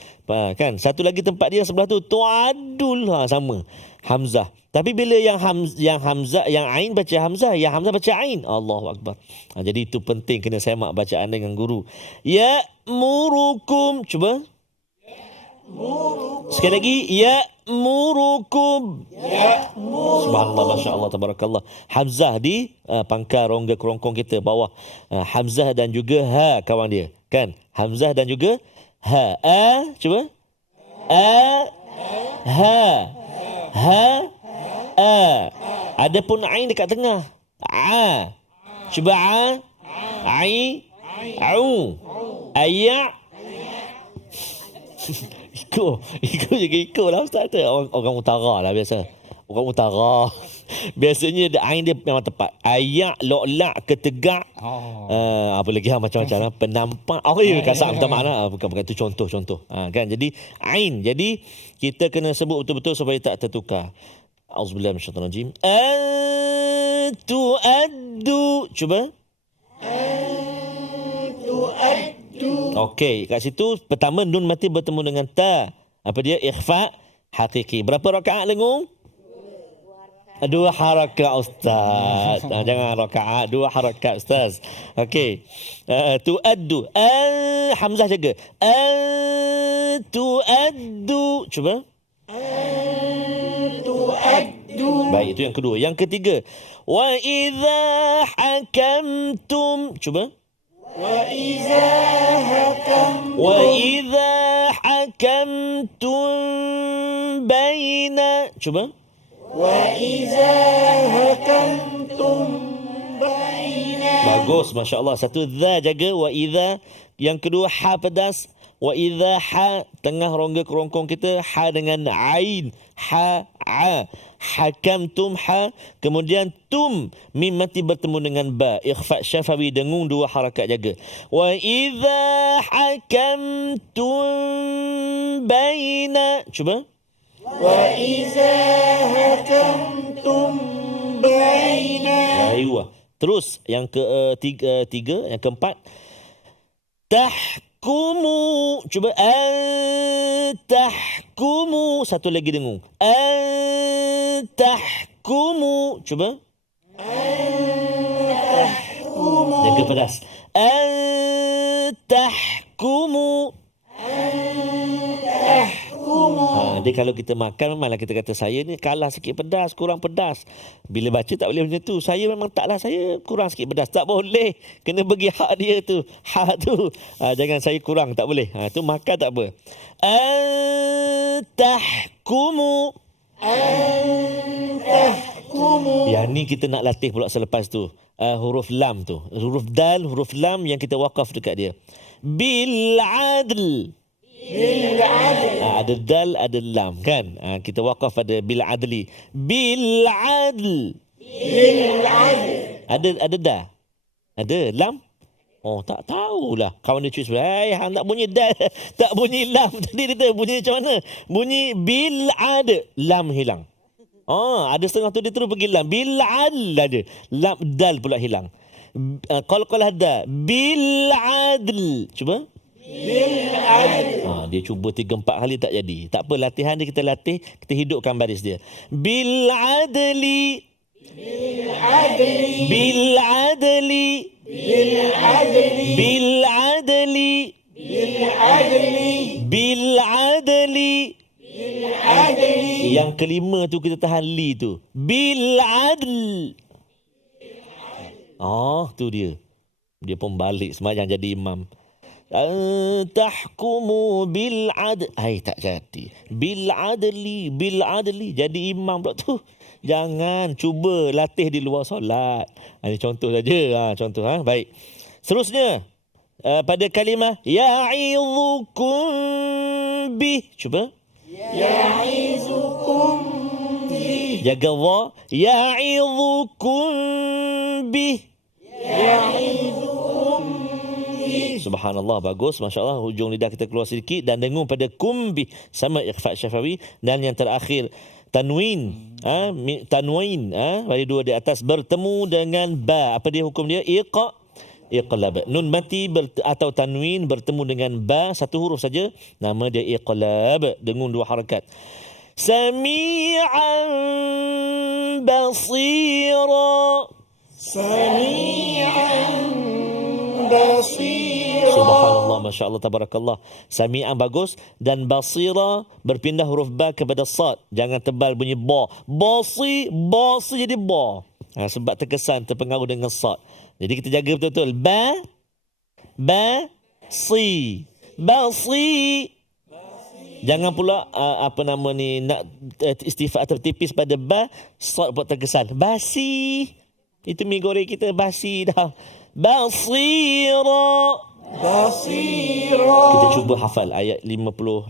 Kan satu lagi tempat dia sebelah tu tuadul, sama hamzah. Tapi bila yang hamzah, yang ain baca hamzah, yang hamzah baca ain, Allahu akbar. Jadi itu penting kena semak bacaan dengan guru. Ya'murukum, cuba. Sekali lagi, ya'murukum. Subhanallah, Masya Allah, tabarakallah. Hamzah di pangkal rongga kerongkong kita bawah. Hamzah dan juga ha kawan dia, kan? Hamzah dan juga ha. Cuba. Ha. Adapun ain dekat tengah. Cuba ai. Au. Ayya. Ikut lah Ustaz tu. Orang utara lah biasa. Orang utara. Biasanya ain dia memang tepat. Ayak, lo'lak, ketegak. Apa lagi macam-macam lah. Penampak. Kasar, minta maaf lah. Bukan itu contoh. Kan, jadi ain. Jadi kita kena sebut betul-betul supaya tak tertukar. Auzubillahi minasyaitonirrajim. Tu'addu. Cuba. Tu'addu. Okey, kat situ pertama nun mati bertemu dengan ta. Apa dia? Ikhfa hakiki. Berapa rakaat lengung? 2 harakat Ustaz. Jangan rakaat, 2 harakat Ustaz. Okey. Tu'addu. Hamzah jaga. Tu'addu. Cuba. Tu'addu. Baik, itu yang kedua. Yang ketiga. Wa idza hakamtum. Cuba. Wa idza hakamtum baina. Cuba. Wa idza hakamtum baina. Bagus, Masya Allah. Satu dha jaga, wa idza. Yang kedua ha pedas, Wa idza ha, tengah rongga kerongkong kita ha dengan ain, ha a. Hakamtum ha, kemudian tum mim mati bertemu dengan ba, ikhfa syafawi dengung dua harakat jaga. Wa idza hakamtum baina, cuba. Wa idza hakamtum baina. Aywa. Terus yang tiga, yang keempat. Tahkumu, cuba tahkumu, satu lagi dengung. Tahkumu, cuba. Jaga pedas. Tahkumu. Dia kalau kita makan malah kita kata saya ni kalah sikit pedas, kurang pedas. Bila baca tak boleh macam tu. Saya memang taklah, saya kurang sikit pedas. Tak boleh. Kena bagi hak dia tu. Hak tu. Jangan saya kurang, tak boleh. Tu makan tak apa. Tahkumu. Yang ni kita nak latih pula selepas tu. Huruf lam tu. Huruf dal, huruf lam yang kita wakaf dekat dia. Bil adl. Ada dal, ada lam kan. Kita wakaf pada bil adli. Bil adl. Ada dah. Ada lam. Oh, tak tahulah. Kawan dia cuit hang tak bunyi dal, tak bunyi lam. Tadi dia bunyi macam mana? Bunyi bil ad, lam hilang. Ada setengah tu dia terus pergi lam. Bil adl ada. Lam dal pula hilang. Qalqalah ada. Bil adl. Cuba. Dia cuba 3-4 kali tak jadi. Tak apa, latihan dia kita latih, kita hidupkan baris dia. Bil adli. Bil adli. Bil adli. Bil adli. Bil adli. Bil adli. Bil adli. Bil adli. Yang kelima tu kita tahan li tu. Bil adl. Tu dia. Dia pun balik semayang jadi imam. Tahkumu bil adl. Tak jadi. Bil adli, bil adli. Jadi imam pula tu. Jangan cuba latih di luar solat. Ini contoh saja. Contoh. Baik. Seterusnya pada kalimah ya'izukum bih. Cuba. Ya'izukum bih. Jaga wa. Ya'izukum bih. Ya'izukum bih. Subhanallah, bagus. Masya Allah, hujung lidah kita keluar sedikit. Dan dengung pada kumbi sama ikhfa syafawi. Dan yang terakhir tanwin. Tanwin bagi dua di atas bertemu dengan ba. Apa dia hukum dia? Iqlab. Nun mati atau tanwin bertemu dengan ba, satu huruf saja, nama dia iqlab, dengung dua harakat. Sami'an basira. Sami'an basira. Subhanallah, Masya Allah, tabarakallah. Sami'an bagus. Dan basira berpindah huruf ba kepada sad. Jangan tebal bunyi ba. Basi jadi ba. Sebab terkesan, terpengaruh dengan sad. Jadi kita jaga betul-betul. Si. Jangan pula nak istifa atau tipis pada ba, sad buat terkesan. Basi. Itu mi goreng kita basi dah. Basira. Kita cuba hafal ayat 58.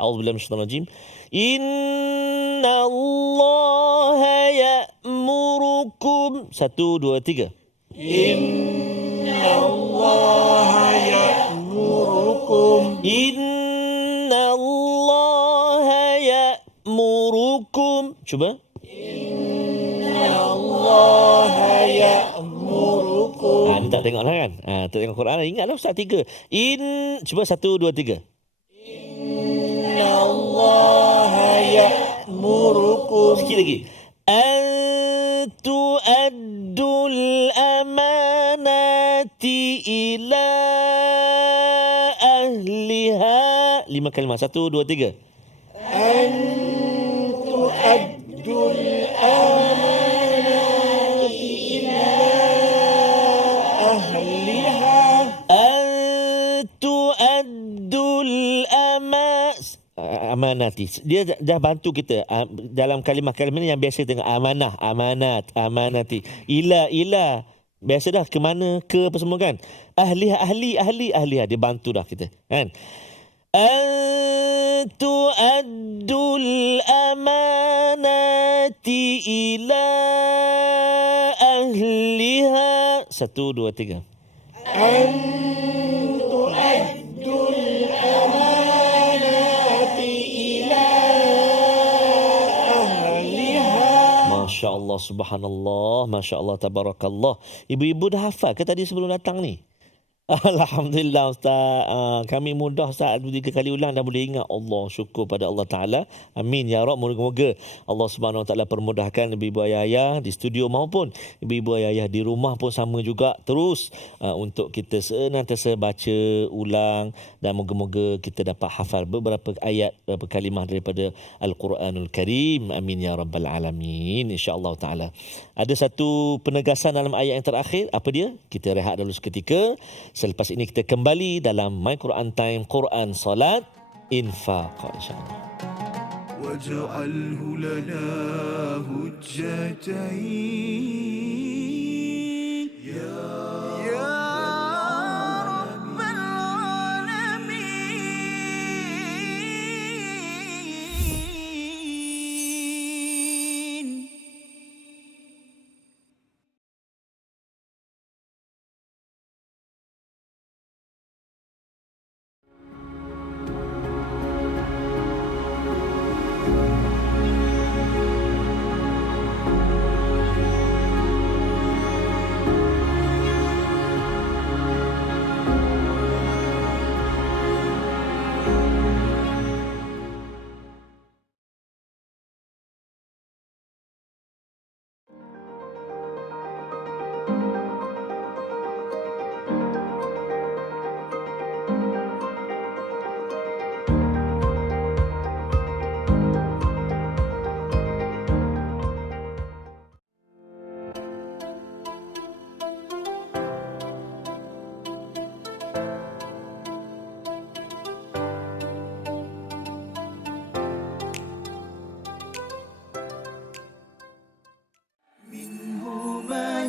A'udzubillahi minasyaitonir rajim. Inna Allaha ya'murukum. 1, 2, 3. Inna Allaha ya'murukum. Inna Allaha ya'murukum. Cuba. Inna Allaha ya'murukum. Dia tak tengok lah kan. Tak tengok Quran. Ingatlah Ustaz 3. Cuba 1, 2, 3. Inna Allaha ya'murukum. Sikit lagi. Tu'addul amanati ila ahliha. 5 kalimah. 1, 2, 3. Tu'addul amanati ila ahliha. Tu'addul amanati. Dia dah bantu kita dalam kalimah-kalimah yang biasa tengok amanah, amanat, amanati. Ila Biasa dah ke mana, ke apa semua kan. Ahliha. Dia bantu dah kita. Kan? Tu'addul amanati ila ahliha. 1, 2, 3. Masya Allah, subhanallah, Masya Allah, tabarakallah. Ibu-ibu dah hafal ke tadi sebelum datang ni? Alhamdulillah Ustaz. Kami mudah Ustaz, 2-3 kali ulang dah boleh ingat. Allah, syukur pada Allah Ta'ala. Amin ya Rabb. Moga-moga Allah Subhanahu Wa Ta'ala permudahkan ibu-ibu ayah-ayah di studio maupun ibu-ibu ayah-ayah di rumah pun sama juga. Terus untuk kita senantiasa baca ulang dan moga-moga kita dapat hafal beberapa ayat, beberapa kalimah daripada Al-Quranul Karim. Amin ya Rabbal Alamin. InsyaAllah Ta'ala. Ada satu penegasan dalam ayat yang terakhir. Apa dia? Kita rehat dulu seketika. Selepas ini kita kembali dalam My Quran Time, Quran, Salat, Infaq, insyaAllah. واجعله لنا هجتين يا رب العالمين.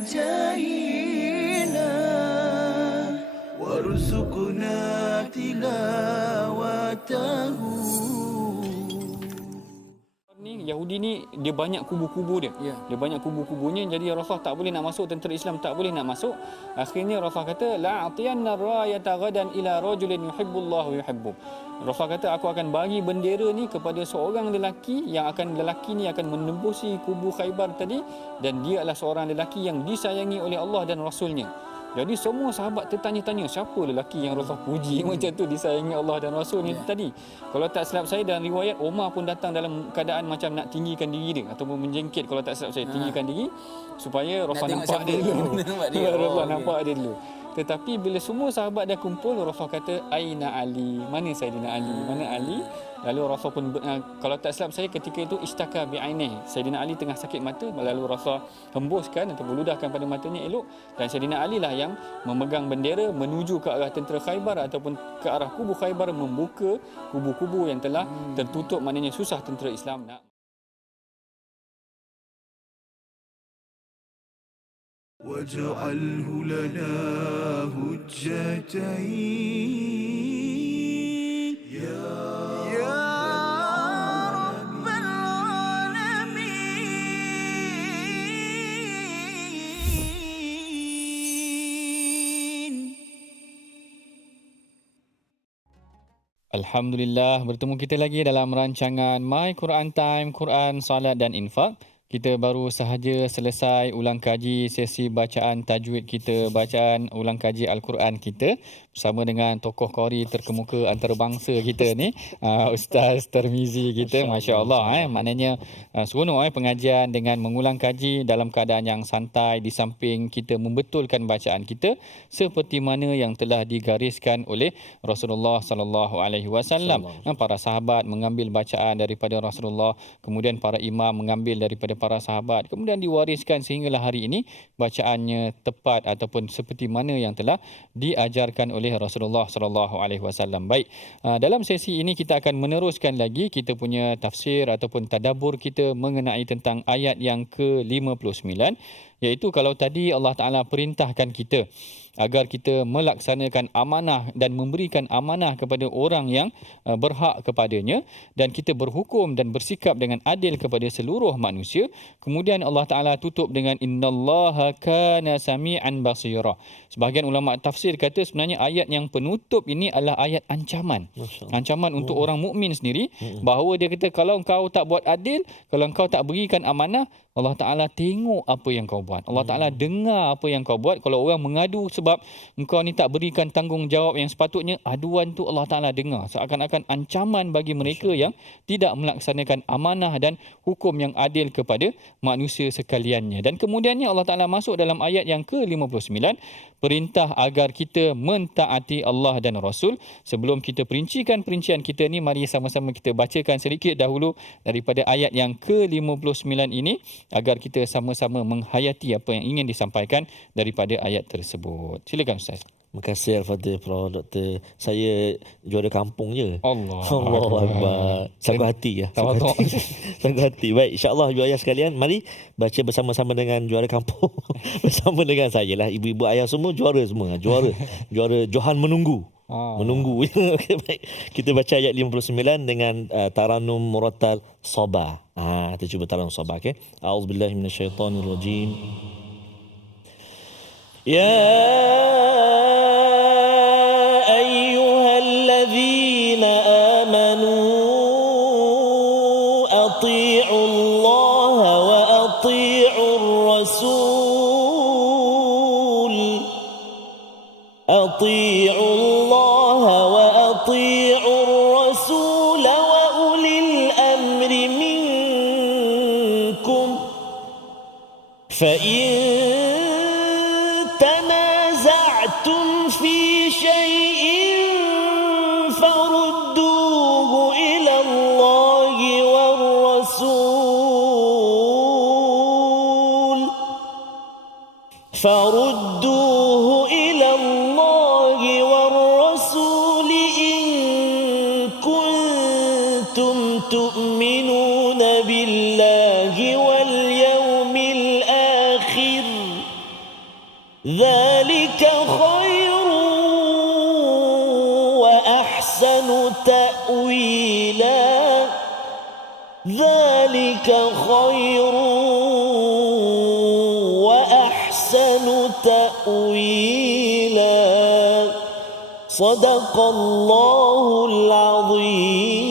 جاهنا وارزقنا تلاوته. Ni Yahudi ni dia banyak kubu-kubu dia. Dia banyak kubu-kubunya, jadi Rasulullah tak boleh nak masuk, tentera Islam tak boleh nak masuk. Akhirnya Rasulullah kata la atiyanna rayata ghadan ila rajulin yuhibbullahu wa yuhibbu. Rasulullah kata aku akan bagi bendera ni kepada seorang lelaki lelaki ni akan menembusi kubu Khaybar tadi, dan dia adalah seorang lelaki yang disayangi oleh Allah dan Rasulnya. Jadi semua sahabat tertanya-tanya siapa lelaki yang Rasulullah puji macam tu, disayangi Allah dan Rasulnya tadi. Kalau tak silap saya dalam riwayat, Umar pun datang dalam keadaan macam nak tinggikan diri dia ataupun menjengkit, kalau tak silap saya, tinggikan diri supaya Rasulullah nampak dia dulu. Rasulullah nampak dia dulu. Tetapi bila semua sahabat dah kumpul, Rasulullah kata Aina Ali, mana Sayyidina Ali, mana Ali? Lalu Rasulullah pun kalau tak silap saya ketika itu istaka bi'ainih, Sayyidina Ali tengah sakit mata, lalu Rasulullah hembuskan atau beludahkan pada matanya elok, dan Sayyidina Ali lah yang memegang bendera menuju ke arah tentera Khaybar ataupun ke arah kubu Khaybar, membuka kubu-kubu yang telah tertutup, maknanya susah tentera Islam nak. واجعله لنا هجتين يا رب العالمين. Alhamdulillah, bertemu kita lagi dalam rancangan My Quran Time, Quran, Salat dan Infaq. Kita baru sahaja selesai ulang kaji sesi bacaan tajwid kita, bacaan ulang kaji Al-Quran kita bersama dengan tokoh qari terkemuka antarabangsa kita ni, Ustaz Tirmizi kita. Masya-Allah, maknanya seronok pengajian dengan mengulang kaji dalam keadaan yang santai, di samping kita membetulkan bacaan kita seperti mana yang telah digariskan oleh Rasulullah sallallahu alaihi wasallam. Para sahabat mengambil bacaan daripada Rasulullah, kemudian para imam mengambil daripada para sahabat, kemudian diwariskan sehinggalah hari ini bacaannya tepat ataupun seperti mana yang telah diajarkan oleh Rasulullah sallallahu alaihi wasallam. Baik, dalam sesi ini kita akan meneruskan lagi kita punya tafsir ataupun tadabbur kita mengenai tentang ayat yang ke-59, Iaitu kalau tadi Allah Ta'ala perintahkan kita agar kita melaksanakan amanah dan memberikan amanah kepada orang yang berhak kepadanya, dan kita berhukum dan bersikap dengan adil kepada seluruh manusia. Kemudian Allah Ta'ala tutup dengan innallaha kana sami'an basira. Sebahagian ulama tafsir kata sebenarnya ayat yang penutup ini adalah ayat ancaman. Ancaman untuk orang mukmin sendiri, bahawa dia kata kalau engkau tak buat adil, kalau engkau tak berikan amanah, Allah Ta'ala tengok apa yang kau buat. Allah Ta'ala dengar apa yang kau buat. Kalau orang mengadu sebab engkau ni tak berikan tanggungjawab yang sepatutnya, aduan tu Allah Ta'ala dengar. Seakan-akan ancaman bagi mereka yang tidak melaksanakan amanah dan hukum yang adil kepada manusia sekaliannya. Dan kemudiannya Allah Ta'ala masuk dalam ayat yang ke-59, perintah agar kita mentaati Allah dan Rasul. Sebelum kita perincikan perincian kita ni, mari sama-sama kita bacakan sedikit dahulu daripada ayat yang ke-59 ini, agar kita sama-sama menghayati apa yang ingin disampaikan daripada ayat tersebut. Silakan Ustaz. Terima kasih Al-Fatih Prof. Dr. Saya juara kampung je. Allah Akbar. Sanggup hati ya. Sanggup hati. Sanggup hati. Baik, insya-Allah ibu ayah sekalian, mari baca bersama-sama dengan juara kampung. Bersama dengan saya lah. Ibu-ibu ayah semua juara semua. Juara Johan menunggu. Menunggu. Okay, baik. Kita baca ayat 59 dengan Taranum Murattal Sabah. Kita cuba Taranum Sabah, okey. A'udzubillahi minasyaitonirrajim. Ya ayyuhalladzina amanu atii'u Allah wa atii'ur rasul. Atii'u Allah wa atii'ur rasul wa ulil amri minkum. Fa in تنازعتم في شيء فردوه إلى الله والرسول إن كنتم تؤمنون بالله واليوم الآخر ذلك خير وأحسن تأويلا. ذلك خير وأحسن تأويلا. صدق الله العظيم.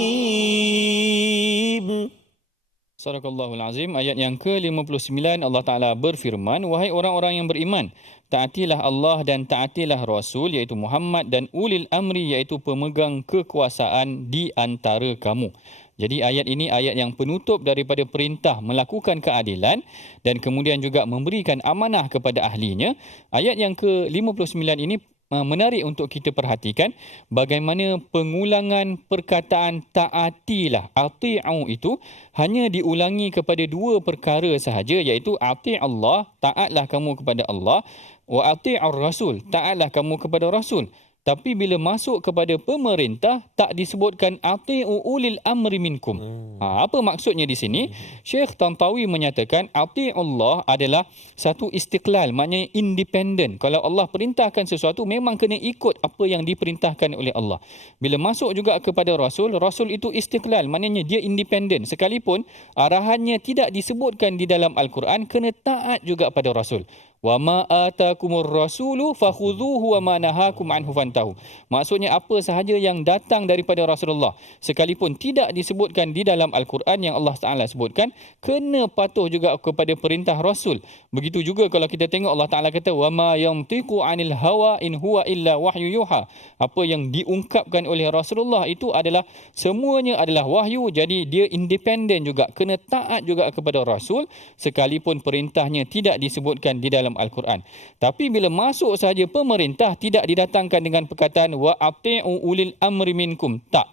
Sadaqallahul Azim. Ayat yang ke-59 Allah Ta'ala berfirman, wahai orang-orang yang beriman, taatilah Allah dan taatilah Rasul iaitu Muhammad dan ulil amri iaitu pemegang kekuasaan di antara kamu. Jadi ayat ini ayat yang penutup daripada perintah melakukan keadilan dan kemudian juga memberikan amanah kepada ahlinya. Ayat yang ke-59 ini menarik untuk kita perhatikan bagaimana pengulangan perkataan taatilah, ati'u itu hanya diulangi kepada dua perkara sahaja, iaitu ati' Allah, taatlah kamu kepada Allah, wa ati'ur rasul, taatlah kamu kepada Rasul. Tapi bila masuk kepada pemerintah tak disebutkan ati'u ulil amri minkum. Apa maksudnya di sini? Syekh Tantawi menyatakan ati'ullah adalah satu istiqlal, maknanya independen. Kalau Allah perintahkan sesuatu memang kena ikut apa yang diperintahkan oleh Allah. Bila masuk juga kepada Rasul, Rasul itu istiqlal, maknanya dia independen. Sekalipun arahannya tidak disebutkan di dalam Al-Quran, kena taat juga pada Rasul. Wa ma atakumur rasulu fakhudhuhu wa ma nahakum anhu fantahu. Maksudnya apa sahaja yang datang daripada Rasulullah, sekalipun tidak disebutkan di dalam Al-Quran yang Allah Taala sebutkan, kena patuh juga kepada perintah Rasul. Begitu juga kalau kita tengok Allah Taala kata wa ma yantiqu anil hawa in huwa illa wahyu yuha. Apa yang diungkapkan oleh Rasulullah itu adalah semuanya adalah wahyu, jadi dia independen juga, kena taat juga kepada Rasul sekalipun perintahnya tidak disebutkan di dalam Al-Quran. Tapi bila masuk sahaja pemerintah, tidak didatangkan dengan perkataan wa ati'u ulil amri minkum. Tak.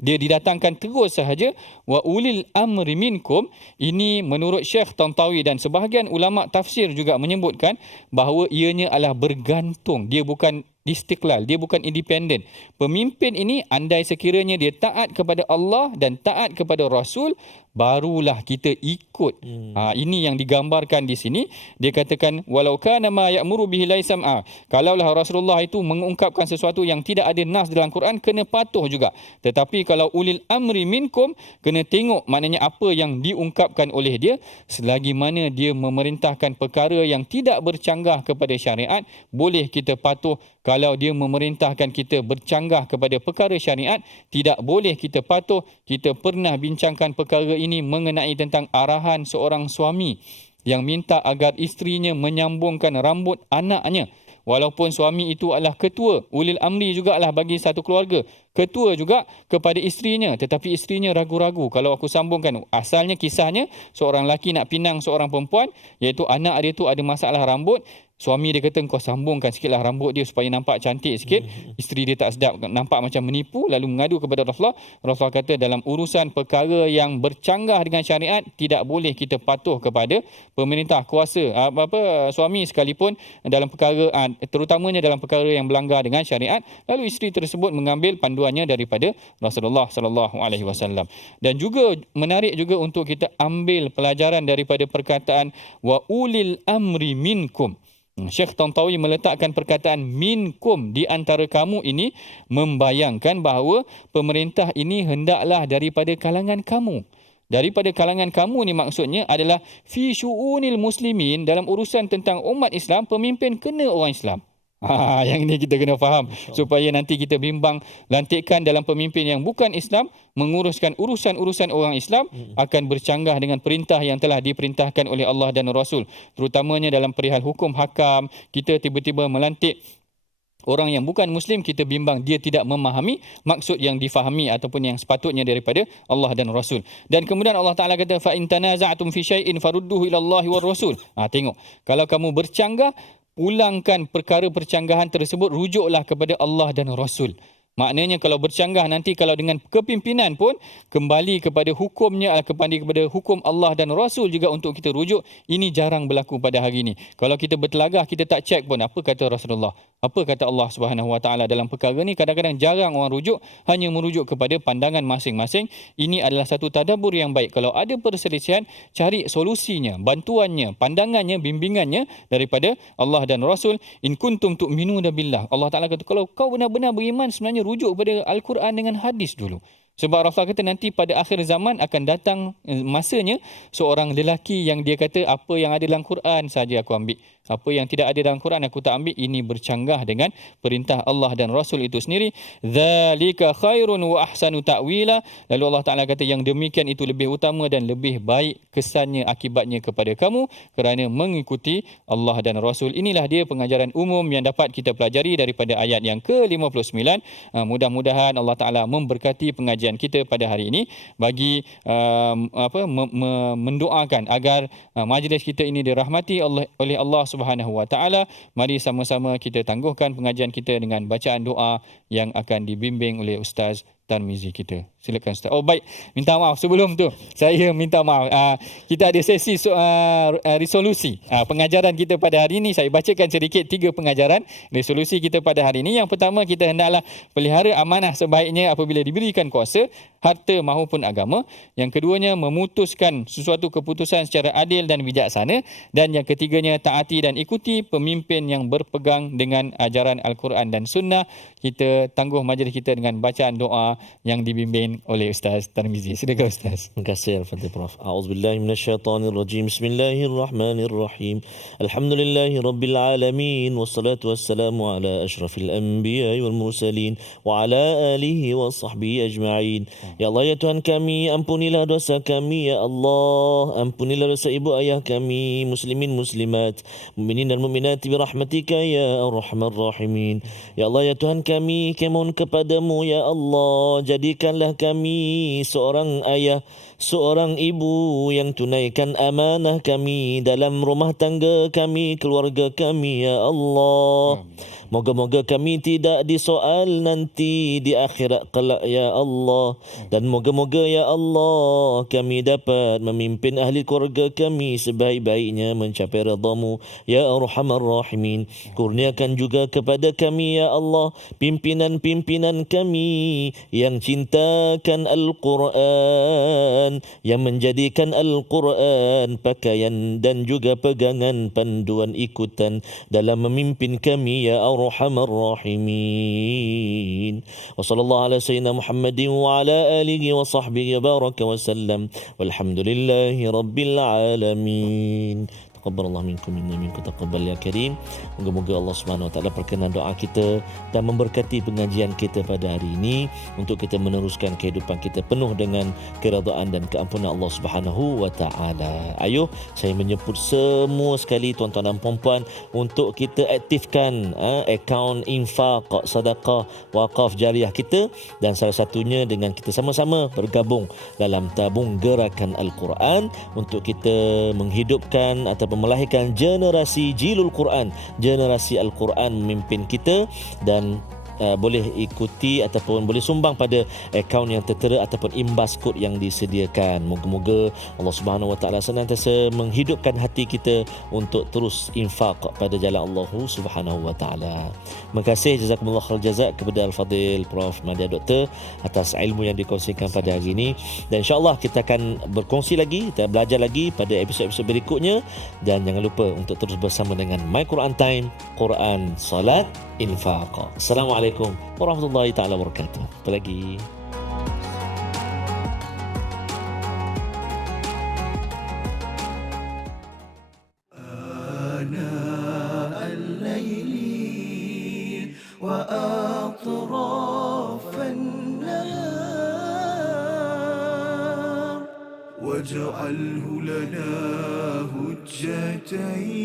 Dia didatangkan terus sahaja wa ulil amri minkum. Ini menurut Syekh Tantawi dan sebahagian ulama tafsir juga menyebutkan bahawa ianya adalah bergantung. Dia bukan istiqlal, dia bukan independen. Pemimpin ini andai sekiranya dia taat kepada Allah dan taat kepada Rasul, barulah kita ikut. Ini yang digambarkan di sini. Dia katakan walau kana ma ya'muru bihi laisam. Kalaulah Rasulullah itu mengungkapkan sesuatu yang tidak ada nas dalam Quran, kena patuh juga. Tetapi kalau ulil amri minkum, kena tengok maknanya apa yang diungkapkan oleh dia. Selagi mana dia memerintahkan perkara yang tidak bercanggah kepada syariat, boleh kita patuh. Kalau dia memerintahkan kita bercanggah kepada perkara syariat, tidak boleh kita patuh. Kita pernah bincangkan perkara ini mengenai tentang arahan seorang suami yang minta agar isterinya menyambungkan rambut anaknya. Walaupun suami itu adalah ketua, ulil amri juga adalah bagi satu keluarga, ketua juga kepada isterinya, tetapi isterinya ragu-ragu. Kalau aku sambungkan, asalnya kisahnya seorang lelaki nak pinang seorang perempuan, iaitu anak dia tu ada masalah rambut. Suami dia kata, kau sambungkan sikitlah rambut dia supaya nampak cantik sikit. Isteri dia tak sedap, nampak macam menipu, lalu mengadu kepada Rasulullah. Rasulullah kata dalam urusan perkara yang bercanggah dengan syariat, tidak boleh kita patuh kepada pemerintah kuasa suami sekalipun dalam perkara, terutamanya dalam perkara yang berlanggar dengan syariat. Lalu isteri tersebut mengambil panduannya daripada Rasulullah sallallahu alaihi wasallam. Dan juga menarik juga untuk kita ambil pelajaran daripada perkataan wa ulil amri minkum. Syekh Tantawi meletakkan perkataan minkum, di antara kamu ini, membayangkan bahawa pemerintah ini hendaklah daripada kalangan kamu. Daripada kalangan kamu ni maksudnya adalah fi syu'unil muslimin, dalam urusan tentang umat Islam, pemimpin kena orang Islam. Yang ini kita kena faham supaya nanti kita bimbang lantikan dalam pemimpin yang bukan Islam menguruskan urusan-urusan orang Islam akan bercanggah dengan perintah yang telah diperintahkan oleh Allah dan Rasul, terutamanya dalam perihal hukum hakam. Kita tiba-tiba melantik orang yang bukan Muslim, kita bimbang dia tidak memahami maksud yang difahami ataupun yang sepatutnya daripada Allah dan Rasul. Dan kemudian Allah Ta'ala kata fa in tanaza'tum fi syai'in farudduhu ila Allah war Rasul. Tengok, kalau kamu bercanggah, pulangkan perkara percanggahan tersebut, rujuklah kepada Allah dan Rasul. Maknanya kalau bercanggah nanti, kalau dengan kepimpinan pun, kembali kepada hukumnya, kembali kepada hukum Allah dan Rasul juga untuk kita rujuk. Ini jarang berlaku pada hari ini. Kalau kita bertelagah, kita tak cek pun apa kata Rasulullah, apa kata Allah Subhanahu Wa Taala dalam perkara ni. Kadang-kadang jarang orang rujuk, hanya merujuk kepada pandangan masing-masing. Ini adalah satu tadabbur yang baik. Kalau ada perselisihan, cari solusinya, bantuannya, pandangannya, bimbingannya daripada Allah dan Rasul. In kuntum tu'minuna billah. Allah Taala kata kalau kau benar-benar beriman, sebenarnya rujuk kepada Al-Quran dengan hadis dulu. Sebab Rasulullah kata nanti pada akhir zaman akan datang masanya seorang lelaki yang dia kata apa yang ada dalam Quran saja aku ambil, apa yang tidak ada dalam Quran aku tak ambil. Ini bercanggah dengan perintah Allah dan Rasul itu sendiri. Dzalika khairun wa ahsanu ta'wila. Lalu Allah Taala kata yang demikian itu lebih utama dan lebih baik kesannya, akibatnya kepada kamu kerana mengikuti Allah dan Rasul. Inilah dia pengajaran umum yang dapat kita pelajari daripada ayat yang ke-59. Mudah-mudahan Allah Taala memberkati pengajian kita pada hari ini, bagi mendoakan agar majlis kita ini dirahmati oleh Allah Subhanahu Wa Taala. Mari sama-sama kita tangguhkan pengajian kita dengan bacaan doa yang akan dibimbing oleh Ustaz Tarmizi kita. Silakan Ustaz. Oh baik, minta maaf sebelum tu. Saya minta maaf. Kita ada sesi resolusi pengajaran kita pada hari ini. Saya bacakan sedikit 3 pengajaran resolusi kita pada hari ini. Yang pertama, kita hendaklah pelihara amanah sebaiknya apabila diberikan kuasa, harta maupun agama. Yang keduanya, memutuskan sesuatu keputusan secara adil dan bijaksana. Dan yang ketiganya, taati dan ikuti pemimpin yang berpegang dengan ajaran Al-Quran dan Sunnah. Kita tangguh majlis kita dengan bacaan doa yang dibimbing oleh Ustaz Tarmizi. Silakan Ustaz. Terima kasih Al-Fatihah Prof. A'udzubillahi minasyaitonirrajim. Bismillahirrahmanirrahim. Alhamdulillahirabbil alamin wassalatu wassalamu ala asyrafil anbiya'i wal mursalin wa ala alihi wa sahbihi ajma'in. Ya Allah ya Tuhan kami, ampunilah dosa kami ya Allah. Ampunilah dosa ibu ayah kami, muslimin muslimat, mukminin dan mukminat bi rahmatika ya arhamar rahimin. Ya Allah ya Tuhan kami mohon kepadamu ya Allah, jadikanlah kami, seorang ayah, seorang ibu yang tunaikan amanah kami dalam rumah tangga kami, keluarga kami, ya Allah. Moga-moga kami tidak disoal nanti di akhirat kelak, ya Allah. Dan moga-moga, ya Allah, kami dapat memimpin ahli keluarga kami sebaik-baiknya mencapai redha-Mu, ya Arhamar Rahimin. Kurniakan juga kepada kami, ya Allah, pimpinan-pimpinan kami yang cintakan Al-Quran, yang menjadikan Al-Quran pakaian dan juga pegangan panduan ikutan dalam memimpin kami, ya Arhamar Rahimin. Wa sallallahu ala sayyidina Muhammadin wa ala alihi wa sahbihi baraka wa sallam. Walhamdulillahi rabbil alamin. Taqabbalallahu minkum minna minkum taqabbal ya karim. Moga-moga Allah Subhanahu wa taala perkenan doa kita dan memberkati pengajian kita pada hari ini untuk kita meneruskan kehidupan kita penuh dengan keredaan dan keampunan Allah Subhanahu wa taala. Ayo saya menyebut semua sekali tuan-tuan dan puan-puan untuk kita aktifkan akaun infak, sedekah, wakaf jariah kita, dan salah satunya dengan kita sama-sama bergabung dalam tabung gerakan Al-Quran untuk kita menghidupkan atau melahirkan generasi Jilul Quran, generasi Al-Quran memimpin kita. Dan boleh ikuti ataupun boleh sumbang pada akaun yang tertera ataupun imbas kod yang disediakan. Moga-moga Allah Subhanahu wa taala senantiasa menghidupkan hati kita untuk terus infak pada jalan Allah Subhanahu wa taala. Terima kasih, jazakumullah khair jazak kepada Al-Fadil Prof Madya Doktor atas ilmu yang dikongsikan pada hari ini, dan insya-Allah kita akan berkongsi lagi, kita belajar lagi pada episod-episod berikutnya. Dan jangan lupa untuk terus bersama dengan My Quran Time, Quran, Salat, Infaq. Assalamualaikum warahmatullahi taala wabarakatuh. Apa lagi? آناء الليل وأطراف النهار واجعله لنا هجتين